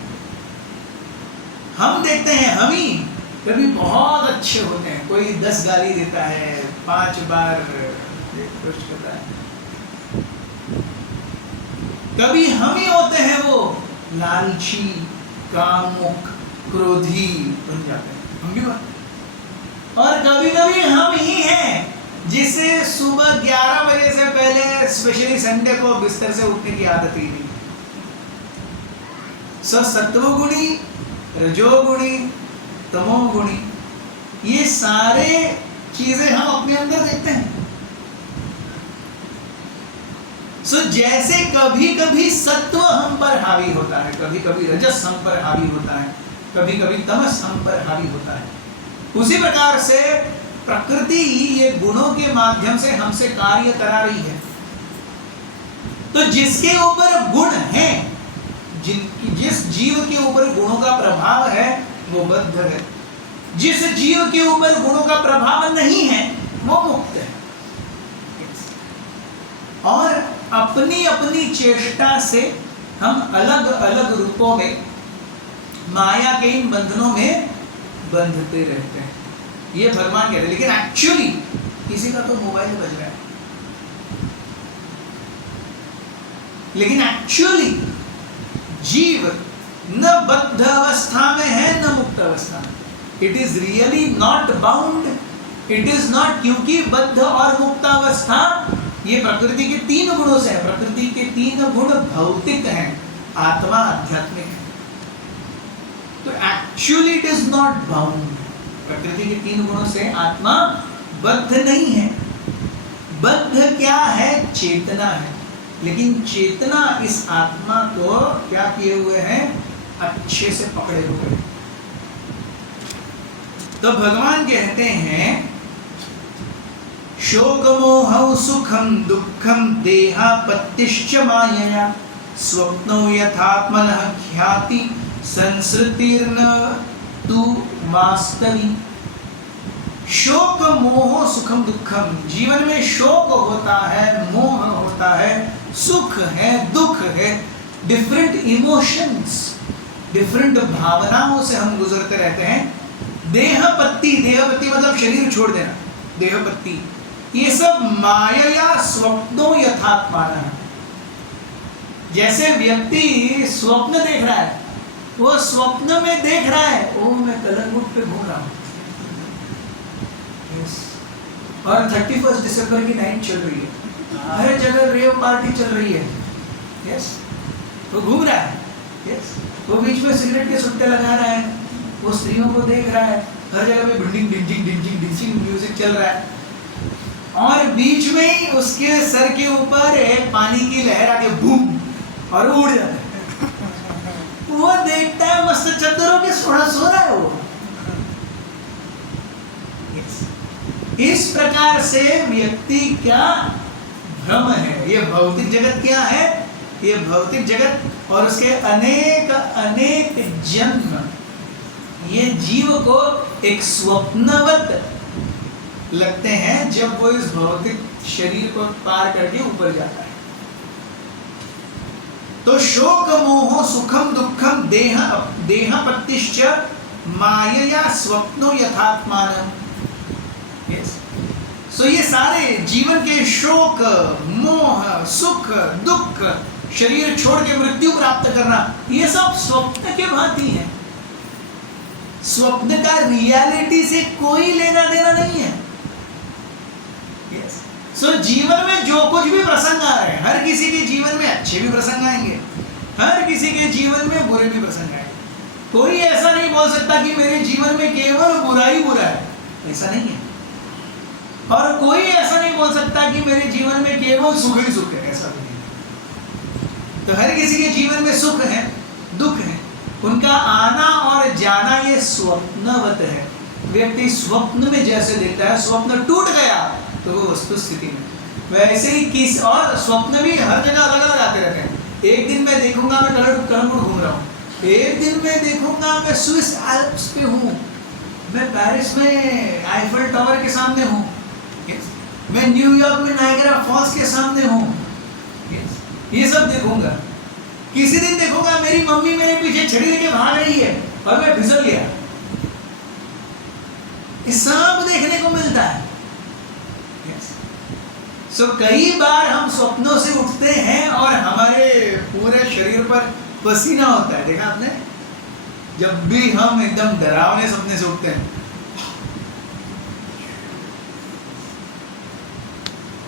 हम देखते हैं हम ही कभी बहुत अच्छे होते हैं, कोई 10 गाली देता है, 5 बार रिक्वेस्ट करता है, कभी हम ही होते हैं वो लालची, कामुक, क्रोधी बन जाते हैं, हम भी बन। और कभी कभी हम ही हैं जिसे सुबह 11 बजे से पहले, स्पेशली संडे को, बिस्तर से उठने की आदत ही नहीं। सत्वगुणी, रजोगुणी, तमोगुणी, ये सारे चीजें हम अपने अंदर देखते हैं। जैसे कभी कभी सत्व हम पर हावी होता है, कभी कभी रजस हम पर हावी होता है, कभी कभी तमस हम पर हावी होता है, उसी प्रकार से प्रकृति ये गुणों के माध्यम से हमसे कार्य करा रही है। तो जिसके ऊपर गुण है, जिस जीव के ऊपर गुणों का प्रभाव है वो बद्ध है, जिस जीव के ऊपर गुणों का प्रभाव नहीं है वो मुक्त है। और अपनी अपनी चेष्टा से हम अलग अलग रूपों में माया के इन बंधनों में बंधते रहते हैं, ये भगवान कहते हैं। लेकिन एक्चुअली किसी का तो मोबाइल बज रहा है, लेकिन एक्चुअली जीव न बद्ध अवस्था में है न मुक्त अवस्था में। It is really not bound, it is not, क्योंकि बद्ध और मुक्त अवस्था ये प्रकृति के 3 गुणों से है। प्रकृति के 3 गुण भौतिक हैं, आत्मा आध्यात्मिक है। तो actually it is not bound, प्रकृति के 3 गुणों से आत्मा बद्ध नहीं है। बद्ध क्या है? चेतना है। लेकिन चेतना इस आत्मा को क्या किए हुए हैं? अच्छे से पकड़े हुए। तो भगवान कहते हैं शोकमोहौ सुखम दुःखम देहापत्तिश्च मायया स्वप्नो यथात्मनः ख्याति संसृतिर्न तु वास्तवी। शोक मोह सुखम दुःखम, जीवन में शोक होता है, मोह होता है, सुख है, दुख है, डिफरेंट इमोशंस, डिफरेंट भावनाओं से हम गुजरते रहते हैं। देहपत्ति, देहपत्ति मतलब शरीर छोड़ देना, देहपत्ति, ये सब माया स्वप्नो यथात्मान। जैसे व्यक्ति स्वप्न देख रहा है, वो स्वप्न में देख रहा है ओ मैं कलंगुट पे घूम रहा हूँ, और 31 दिसंबर की नाइट चल रही है, हर जगह रेव पार्टी चल रही है, यस, वो घूम रहा है, यस, वो बीच में सिगरेट के सुट्टे लगा रहा है, वो स्त्रियों को देख रहा है, हर जगह पे डिंग डिंग डिंग डिंग डिंग म्यूजिक चल रहा है, और बीच में ही उसके सर के ऊपर एक पानी की लहर आके बूम और उड़ जाता है। वो देखता है मस्त चद्दरों के सोना सो रहा है वो। इस प्रकार से व्यक्ति क्या भ्रम है। ये भौतिक जगत क्या है? ये भौतिक जगत और उसके अनेक अनेक जन्म, ये जीव को एक स्वप्नवत लगते हैं जब वो इस भौतिक शरीर को पार करके ऊपर जाता है। तो शोक मोह सुखम दुखम देहपत्तिश्च मायया स्वप्नो यथात्मानम्। सो ये सारे जीवन के शोक, मोह, सुख, दुख, शरीर छोड़ के मृत्यु प्राप्त करना, ये सब स्वप्न के भांति है। स्वप्न का रियलिटी से कोई लेना देना नहीं है। सो जीवन में जो कुछ भी प्रसंग आ रहे हैं, हर किसी के जीवन में अच्छे भी प्रसंग आएंगे, हर किसी के जीवन में बुरे भी प्रसंग आएंगे। कोई ऐसा नहीं बोल सकता कि मेरे जीवन में केवल बुरा ही बुरा है, ऐसा नहीं है। और कोई ऐसा नहीं बोल सकता कि मेरे जीवन में केवल सुख ही सुख है, ऐसा भी नहीं है। तो हर किसी के जीवन में सुख है, दुख है, उनका आना और जाना ये स्वप्नवत है। व्यक्ति स्वप्न में जैसे देखता है, स्वप्न टूट गया तो वो वस्तु स्थिति में, वैसे ही किस और स्वप्न भी हर जगह अलग अलग आते रहते हैं। एक दिन मैं देखूंगा मैं कलकत्ता घूम रहा हूँ, एक दिन मैं देखूंगा मैं स्विस एल्प्स पे हूँ, मैं पेरिस में आईफल टावर के सामने हूँ, मैं न्यूयॉर्क में नायग्रा फॉल्स के सामने हूँ, ये सब देखूंगा। किसी दिन देखूंगा मेरी मम्मी मेरे पीछे छड़ी लेके भाग रही है और मैं फिसल गया। ये सब देखने को मिलता है। सो कई बार हम स्वप्नों से उठते हैं और हमारे पूरे शरीर पर पसीना होता है, देखा आपने? जब भी हम एकदम डरावने सपने से उठते हैं,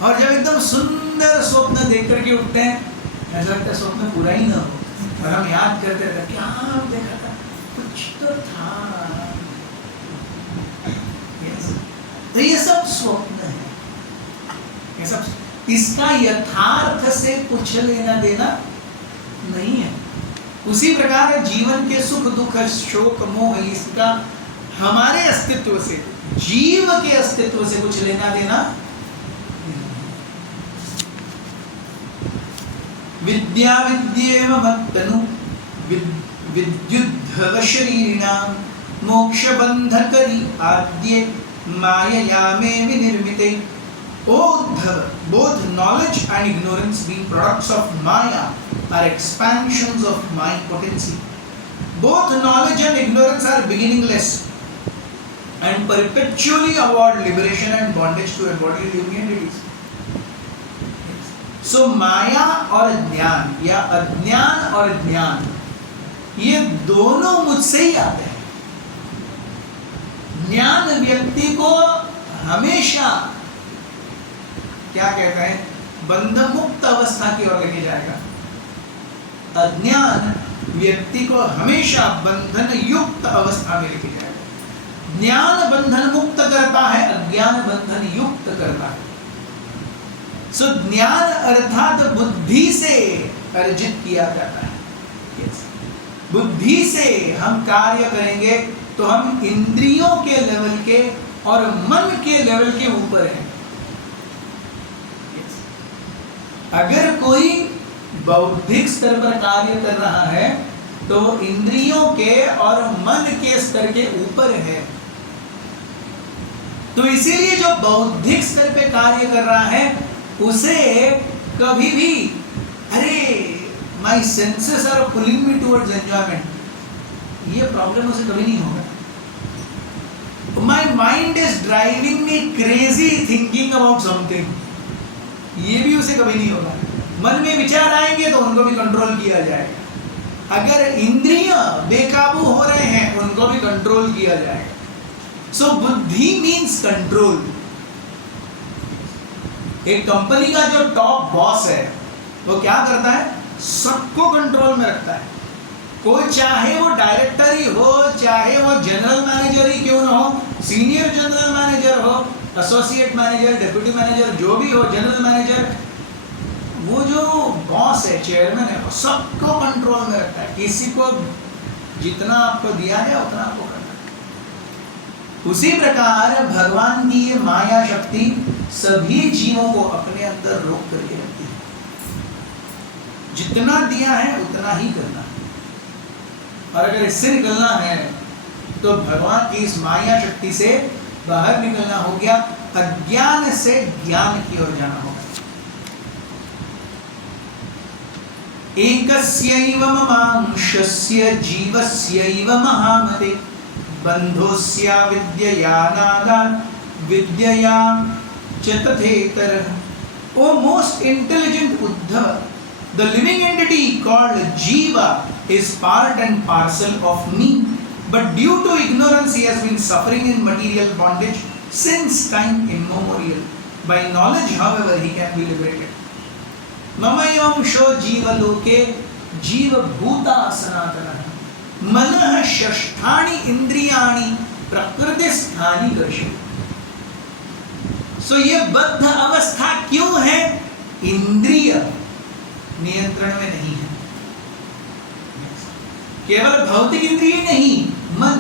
और जब एकदम सुंदर स्वप्न देख करके उठते हैं, ऐसा लगता है स्वप्न पूरा ही ना हो, और हम याद करते रहते क्या देखा था, कुछ तो था। तो ये सब स्वप्न है, ये सब, इसका यथार्थ से कुछ लेना देना नहीं है। उसी प्रकार जीवन के सुख दुख शोक मोह, इसका हमारे अस्तित्व से, जीव के अस्तित्व से कुछ लेना देना। विद्या विद्येव मत्तनु विद्युद्धव शरीरिणां मोक्ष बंधकरी आद्ये मायया मे विनिर्मिते। O Uddhava, both knowledge and ignorance, being products of Maya, are expansions of my potency. Both knowledge and ignorance are beginningless and perpetually award liberation and bondage to embodied living entities. So Maya और ज्ञान या अज्ञान और ज्ञान, ये दोनों मुझसे ही आते हैं। ज्ञान व्यक्ति को हमेशा क्या कहता है, बंधन मुक्त अवस्था की ओर लेके जाएगा। अज्ञान व्यक्ति को हमेशा बंधन युक्त अवस्था में लेके जाएगा। ज्ञान बंधन मुक्त करता है, अज्ञान बंधन युक्त करता है। सो ज्ञान अर्थात बुद्धि से अर्जित किया जाता है। बुद्धि से हम कार्य करेंगे तो हम इंद्रियों के लेवल के और मन के लेवल के ऊपर हैं। अगर कोई बौद्धिक स्तर पर कार्य कर रहा है तो इंद्रियों के और मन के स्तर के ऊपर है। तो इसीलिए जो बौद्धिक स्तर पे कार्य कर रहा है उसे कभी भी, अरे my senses are pulling me towards enjoyment, ये प्रॉब्लम उसे कभी नहीं होगा। My mind is driving me crazy thinking about something, ये भी उसे कभी नहीं होगा। मन में विचार आएंगे तो उनको भी कंट्रोल किया जाएगा। अगर इंद्रियां बेकाबू हो रहे हैं उनको भी कंट्रोल किया जाएगा। सो बुद्धि मीन्स कंट्रोल। एक कंपनी का जो टॉप बॉस है वो क्या करता है, सबको कंट्रोल में रखता है। कोई चाहे वो डायरेक्टर ही हो, चाहे वो जनरल मैनेजर ही क्यों ना हो, सीनियर जनरल मैनेजर हो, एसोसिएट मैनेजर, डिप्टी मैनेजर, जो भी हो, जनरल मैनेजर, वो जो बॉस है, चेयरमैन है, वो सबको कंट्रोल में रखता है। किसी को जितना आपको दिया है उतना आपको करना है। उसी प्रकार भगवान की ये माया शक्ति सभी जीवों को अपने अंदर रोक करके रखती है। जितना दिया है उतना ही करना है, और अगर इससे निकलना है तो भगवान की इस माया शक्ति से बाहर निकलना हो गया, अज्ञान से ज्ञान की ओर जाना होगा। एकस्यैव ममांशस्य जीवस्यैव महामते बन्धोऽस्य विद्यया नागात् विद्यया च तथेतरः। O most intelligent Uddhava, the living entity called Jiva is part and parcel of me, but due to ignorance he has been suffering in material bondage since time immemorial. By knowledge, however, he can be liberated. ममयंशो जीवलोके जीवभूता सनातनः मनः षष्ठानि इंद्रियाणि प्रकृतिस्थानि कर्षति। सो ये बद्ध अवस्था क्यों है? इंद्रिय नियंत्रण में नहीं है। केवल भौतिक इंद्रिय नहीं, मन।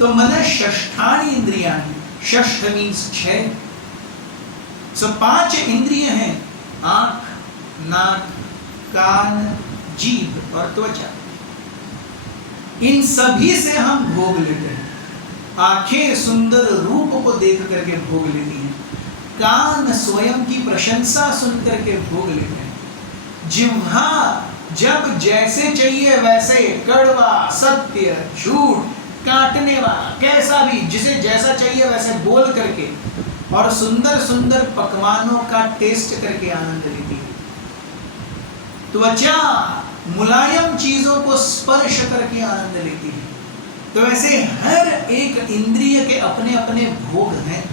तो मन षष्ठानि इंद्रियाणि, षष्ठ मीन्स 6। सो 5 इंद्रिय हैं, आंख, नाक, कान, जीभ और त्वचा। इन सभी से हम भोग लेते हैं। आंखें सुंदर रूप को देख करके भोग लेती हैं, कान स्वयं की प्रशंसा सुन करके भोग लेते हैं, जिह्वा जब जैसे चाहिए वैसे कड़वा, सत्य, झूठ, काटने वाला, कैसा भी जिसे जैसा चाहिए वैसे बोल करके और सुंदर सुंदर पकवानों का टेस्ट करके आनंद लेती है। त्वचा मुलायम चीजों को स्पर्श करके आनंद लेती है। तो ऐसे हर एक इंद्रिय के अपने अपने भोग हैं।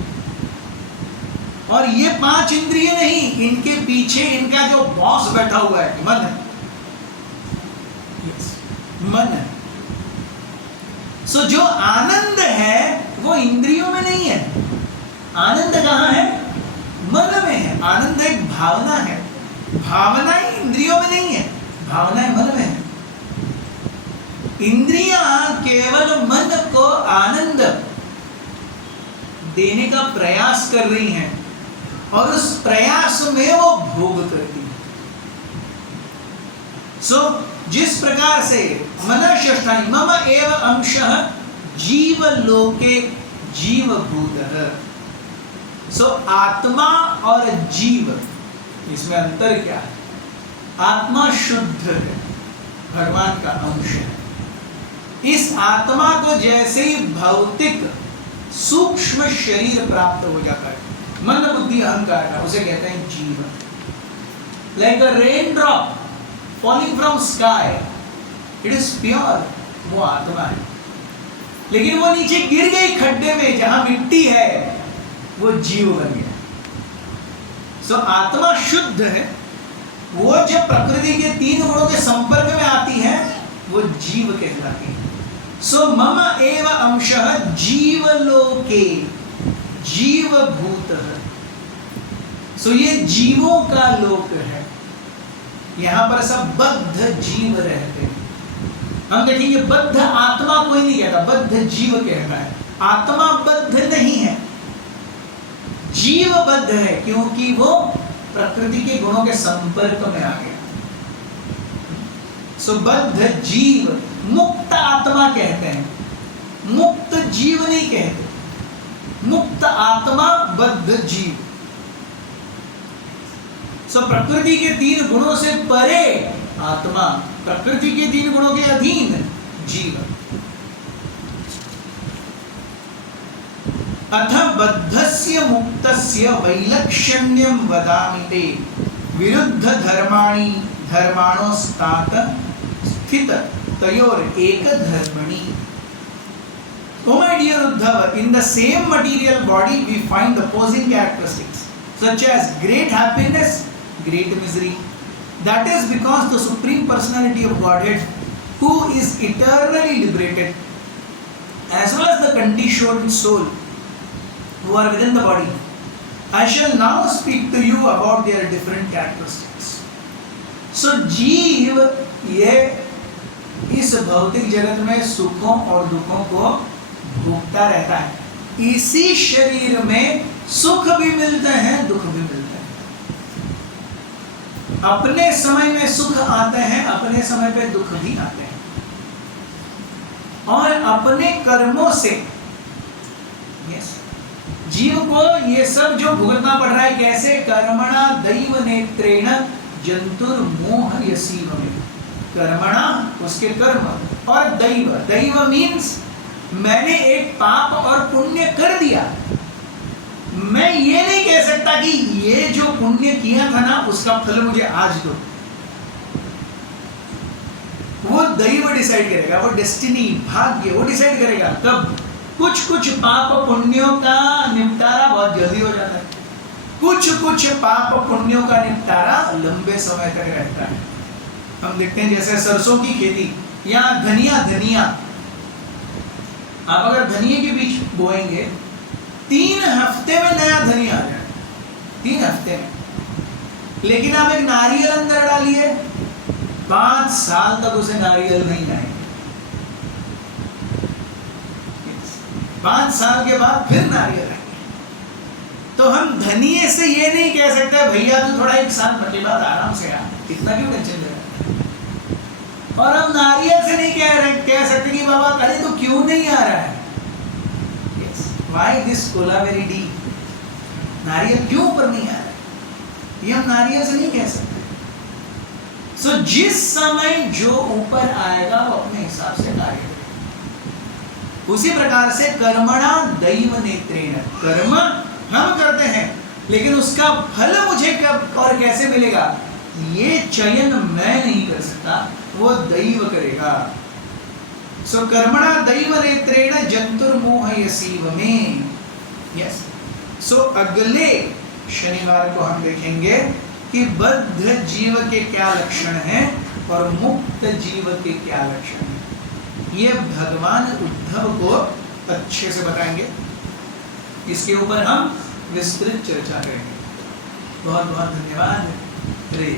और ये 5 इंद्रिय नहीं, इनके पीछे इनका जो बॉस बैठा हुआ है, मन है। मन है। सो जो आनंद है वो इंद्रियों में नहीं है। आनंद कहाँ है? मन में है। आनंद एक भावना है, भावनाएं इंद्रियों में नहीं है, भावनाएं मन में है। इंद्रियां केवल मन को आनंद देने का प्रयास कर रही हैं और उस प्रयास में वो भोग करती है। सो जिस प्रकार से मन षष्ठानि मम एव अंशः जीवलोके जीवभूतः। सो आत्मा और जीव, इसमें अंतर क्या है? आत्मा शुद्ध है, भगवान का अंश है। इस आत्मा को जैसे ही भौतिक सूक्ष्म शरीर प्राप्त हो जाता है, मन बुद्धि अहंकार का, उसे कहते हैं जीव। Like a rain drop falling from sky, it is pure, वो आत्मा है। लेकिन वो नीचे गिर गई खड्डे में जहां मिट्टी है, वो जीव बन गया। सो आत्मा शुद्ध है। वो जब प्रकृति के 3 गुणों के संपर्क में आती है वो जीव कहलाती है। सो मम एव अंशः जीवलोके जीवभूतः। सो ये जीवों का लोक है। यहां पर सब बद्ध जीव रहते हैं। हम देखेंगे बद्ध आत्मा कोई नहीं कहता, बद्ध जीव कहता है। आत्मा बद्ध नहीं है, जीव बद्ध है, क्योंकि वो प्रकृति के गुणों के संपर्क में आ गया। सो बद्ध जीव, मुक्त आत्मा कहते हैं, मुक्त जीव नहीं कहते। मुक्त आत्मा, बद्ध जीव। सो प्रकृति के 3 गुणों से परे आत्मा, प्रकृति के 3 गुणों के अधीन जीव। अथ बद्धस्य मुक्तस्य वैलक्षण्यं वदामि ते विरुद्ध धर्माणि धर्माणोस्तात स्थित तयोर एक धर्मणि। Oh my dear Uddhava, in the same material body we find opposing characteristics such as great happiness, great misery. That is because the Supreme Personality of Godhead, who is eternally liberated, as well as the conditioned soul who are within the body. I shall now speak to you about their different characteristics. So जीव ये इस भौतिक जगत में सुखों और दुखों को भोगता रहता है। इसी शरीर में सुख भी मिलते हैं, दुख भी मिलते हैं। अपने समय में सुख आते हैं, अपने समय पे दुख भी आते हैं। और अपने कर्मों से जीव को ये सब जो भुगतना पड़ रहा है, कैसे? कर्मणा दैव नेत्रेण जंतुर्मोहयसीव में। कर्मणा उसके कर्म, और दैव, दैव मीन्स मैंने एक पाप और पुण्य कर दिया। मैं ये नहीं कह सकता कि ये जो पुण्य किया था ना उसका फल मुझे आज दो। वो दैव डिसाइड करेगा, वो डेस्टिनी, भाग्य, वो डिसाइड करेगा। कब? कुछ पाप पुण्यों का निपटारा बहुत जल्दी हो जाता है, कुछ पाप पुण्यों का निपटारा लंबे समय तक रहता है। हम देखते हैं जैसे सरसों की खेती या धनिया, आप अगर धनिया के बीज बोएंगे 3 हफ्ते में नया धनिया आ जाए, 3 हफ्ते में। लेकिन आप एक नारियल अंदर डालिए, 5 साल तक उसे नारियल नहीं आएगा। 5 साल के बाद फिर नारियल आएंगे। तो हम धनिये से ये नहीं कह सकते भैया तू थोड़ा 1 साल के बाद आराम से आ, इतना क्यों टेंशन ले रहा। और हम नारियल से नहीं कह सकते कि बाबा अरे तो क्यों नहीं आ रहा है। Yes, why this Kolaveri D, नारियल क्यों ऊपर नहीं आ रहा है, ये हम नारियल से नहीं कह सकते। सो जिस समय जो ऊपर आएगा वो अपने हिसाब से कार्य करेगा। उसी प्रकार से कर्मणा दैव नेत्रेण, कर्म हम करते हैं लेकिन उसका फल मुझे कब और कैसे मिलेगा ये चयन मैं नहीं कर सकता, वो दैव करेगा। सो कर्मणा दैव नेत्रेण जंतुर्मोहयसीव में। यस, सो अगले शनिवार को हम देखेंगे कि बद्ध जीव के क्या लक्षण हैं और मुक्त जीव के क्या लक्षण हैं। ये भगवान उद्धव को अच्छे से बताएंगे, इसके ऊपर हम विस्तृत चर्चा करेंगे। बहुत बहुत धन्यवाद। हरे